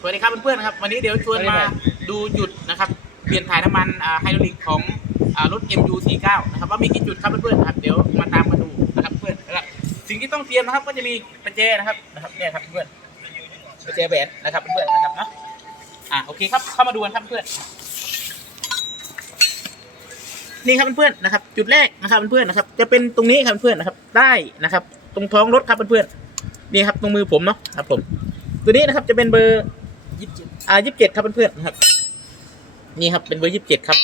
สวัสดีครับเพื่อนๆนะครับ วันนี้เดี๋ยวชวนมาดูจุดนะครับเปลี่ยนถ่ายน้ำมันอ่าไฮดรอลิกของอ่ารถ MU49 นะครับว่ามีกี่จุดครับเพื่อนๆนะครับเดี๋ยวมาตามมาดูนะครับเพื่อนนะครับสิ่งที่ต้องเตรียมนะครับก็จะมีประแจนะครับนะครับเนี่ยครับเพื่อนประแจแหวนนะครับเพื่อนๆนะครับเนาะอ่าโอเคครับเข้ามาดูกันครับเพื่อนนี่ครับเพื่อนๆนะครับ จุดแรกนะครับเพื่อนๆนะครับ จะเป็นตรงนี้ครับเพื่อนๆนะครับใต้นะครับ ตรงท้องรถครับเพื่อนๆนี่ครับตรงมือผมเนาะครับผม ตัวนี้นะครับจะเป็นเบอร์ ยี่สิบเจ็ดอ่ายี่สิบเจ็ดครับเพื่อนๆนะครับ นี่ครับเป็นเบอร์ยี่สิบเจ็ดครับ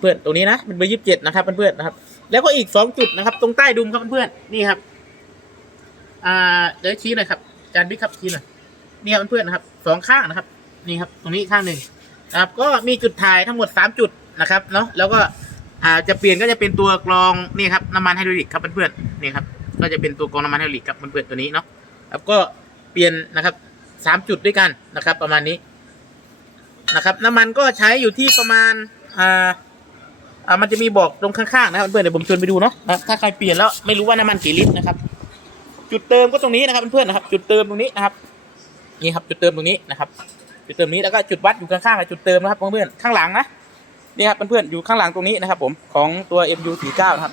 เพื่อนๆตรงนี้นะเป็นเบอร์ยี่สิบเจ็ดนะครับเพื่อนๆนะครับ แล้วก็อีกสองจุดนะครับ ตรงใต้ดุมครับเพื่อนๆนี่ครับ อ่าเดี๋ยวชี้หน่อยครับอาจานบิ๊กครับชี้หน่อยนี่ครับเพื่อนๆนะครับสองข้างนะครับ นี่ครับ ตรงนี้ข้างหนึ่งนะครับ ก็มีจุดถ่ายทั้งหมดสามจุดนะครับเนาะแล้วก็อ่าจะเปลี่ยนก็จะเป็นตัวกรองนี่ครับน้ำมันไฮดรอลิกครับเพื่อนๆนี่ครับก็จะเป็นตัวกรองน้ำมันไฮดรอลิกครับเพื่อนๆตัวนี้เนาะแล้วก็เปลี่ยนนะครับ สามจุดด้วยกันนะครับ ประมาณนี้นะครับ น้ำมันก็ใช้อยู่ที่ประมาณอ่าอ่ามันจะมีบอกตรงข้างๆนะครับเพื่อนเดี๋ยวผมชวนไปดูเนาะะถ้าใครเปลี่ยนแล้วไม่รู้ว่าน้ำมันกี่ลิตรนะครับ จุดเติมก็ตรงนี้นะครับเพื่อนๆนะครับ จุดเติมตรงนี้นะครับนี่ครับ จุดเติมตรงนี้นะครับ จุดเติมนี้แล้วก็จุดวัดอยู่ข้างๆกับจุดเติมนะครับเพื่อนๆข้างหลังนะนี่ครับเพื่อนๆอยู่ข้างหลังตรงนี้นะครับ ผมของตัว MU49 นะครับ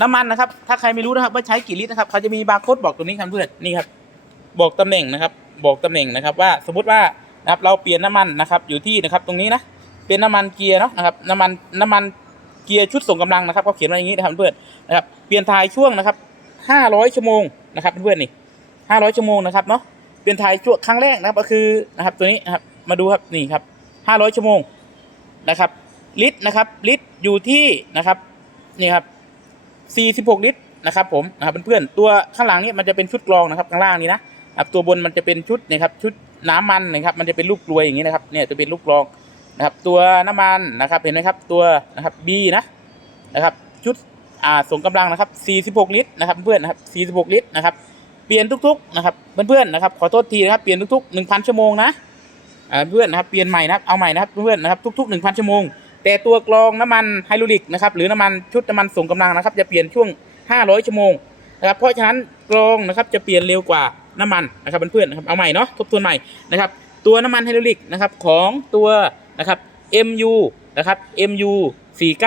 น้ำมันนะครับ ถ้าใครไม่รู้นะครับว่าใช้กี่ลิตรนะครับเขาจะมีบาร์โค้ดบอกตรงนี้ครับเพื่อนนี่ครับ บอกตำแหน่งนะครับ บอกตำแหน่งนะครับว่าสมมติว่านะครับเราเปลี่ยนน้ำมันนะครับอยู่ที่นะครับตรงนี้นะเป็นน้ำมันเกียร์เนาะนะครับน้ำมันน้ำมันเกียร์ชุดส่งกำลังนะครับเขาเขียนไว้อย่างนี้นะครับเพื่อนนะครับเปลี่ยนถ่ายช่วงนะครับ500ชั่วโมงนะครับเพื่อนนี่500ชั่วโมงนะครับเนาะเปลี่ยนถ่ายช่วงครั้งแรกนะครับก็คือนะครับตัวนี้นะครับมาดูครับนี่ครับ500ชั่วโมงนะครับลิตรนะครับลิตรอยู่ที่นะครับนี่ครับ46 ลิตรนะครับผมนะครับเพื่อนๆตัวข้างหลังนี่มันจะเป็นชุดกรองนะครับข้างล่างนี้นะ ครับตัวบนมันจะเป็นชุดนะครับชุดน้ำมันนะครับมันจะเป็นลูกกลวยอย่างนี้นะครับเนี่ยจะเป็นลูกกรองนะครับตัวน้ำมันนะครับเห็นไหมครับตัวนะครับ B นะนะครับชุดอ่าส่งกำลังนะครับ 46 ลิตรนะครับเพื่อนนะครับ46 ลิตรนะครับเปลี่ยนทุกๆนะครับเพื่อนๆนะครับขอโทษทีนะครับเปลี่ยนทุกๆ 1,000 ชั่วโมงนะเพื่อนนะครับเปลี่ยนใหม่นะครับเอาใหม่นะครับเพื่อนนะครับทุก ๆ 1,000 ชั่วโมง แต่ตัวกรองน้ำมันไฮดรอลิกนะครับหรือน้ำมันชุดน้ำมันส่งกำลังนะครับ จะเปลี่ยนช่วง 500 ชั่วโมงนะครับเพราะฉะนั้นกรองนะครับจะเปลี่ยนเร็วกว่า น้ำมันนะครับเพื่อนๆนะครับเอาใหม่เนาะทบทวนใหม่นะครับตัวน้ำมันไฮดรอลิกนะครับของตัวนะครับ MU นะครับ MU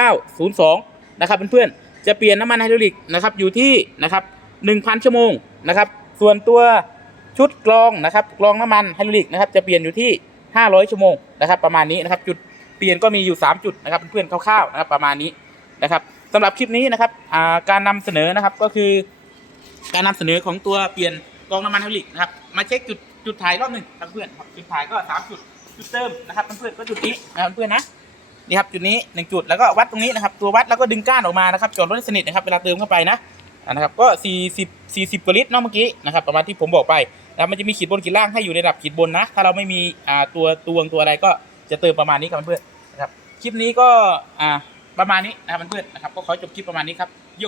4902นะครับเพื่อนๆจะเปลี่ยนน้ำมันไฮดรอลิกนะครับอยู่ที่นะครับ1,000 ชั่วโมงนะครับส่วนตัวชุดกรองนะครับกรองน้ำมันไฮดรอลิกนะครับจะเปลี่ยนอยู่ที่ 500 ชั่วโมงนะครับประมาณนี้นะครับจุดเปลี่ยนก็มีอยู่ 3 จุดนะครับเพื่อนๆคร่าวๆนะครับประมาณนี้นะครับสำหรับคลิปนี้นะครับการนำเสนอนะครับก็คือการนำเสนอของตัวเปลี่ยน กองน้ำมันไฮดรอลิกนะครับมาเช็คจุดจุดถ่ายรอบหนึ่งครับเพื่อนครับจุดถ่ายก็สามจุดจุดเติมนะครับเพื่อนก็จุดนี้นะครับเพื่อนนะนี่ครับจุดนี้หนึ่งจุดแล้วก็วัดตรงนี้นะครับตัววัดแล้วก็ดึงก้านออกมานะครับจอดรถสนิทนะครับเวลาเติมเข้าไปนะนะครับก็ 40 40กว่าลิตรเนาะเมื่อกี้นะครับประมาณที่ผมบอกไปนะครับมันจะมีขีดบนขีดล่างให้อยู่ในระดับขีดบนนะ ถ้าเราไม่มีอ่าตัวตวงตัวอะไรก็จะเติมประมาณนี้ครับเพื่อนนะครับคลิปนี้ก็อ่าประมาณนี้นะครับเพื่อนนะครับก็ขอจบคลิปประมาณนี้ครับโย